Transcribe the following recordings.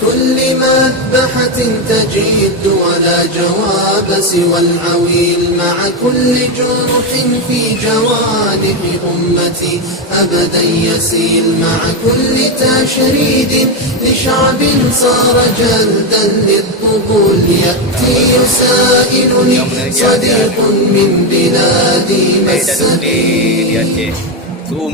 كل مذبحة تجد ولا جواب سوى العويل، مع كل جرح في جوانح أمتي أبدا يسيل، مع كل تشريد لشعب صار جلدا للطبول، يأتي يسائلني صديق من بلادي ما السبيل.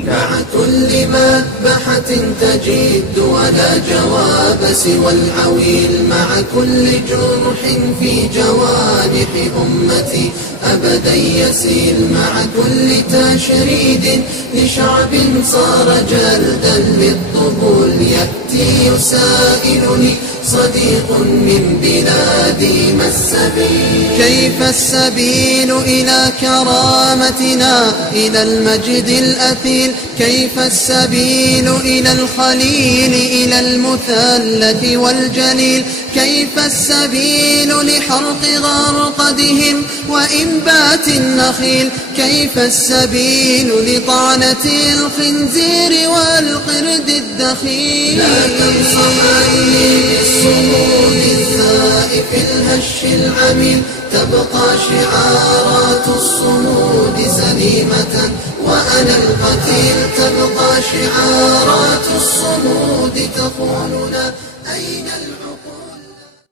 مع كل مذبحة تجد ولا جواب سوى العويل، مع كل جرح في جوانح أمتي أبدا يسيل، مع كل تشريد لشعب صار جلدا للطبول، يأتي يسائلني صديق من بلادي ما السبيل. كيف السبيل إلى كرامتنا إلى المجد الأثيل، كيف السبيل إلى الخليل إلى المثلث والجليل، كيف السبيل لحرق غرقدهم وإنبات النخيل، كيف السبيل لطعنة الخنزير والقرد الدخيل. لا تنصحني بالصمود الزائف الهش العميل، تبقى شعارات الصمود سليمة وأنا القتيل، تبقى شعارات الصمود تخوننا أين العود.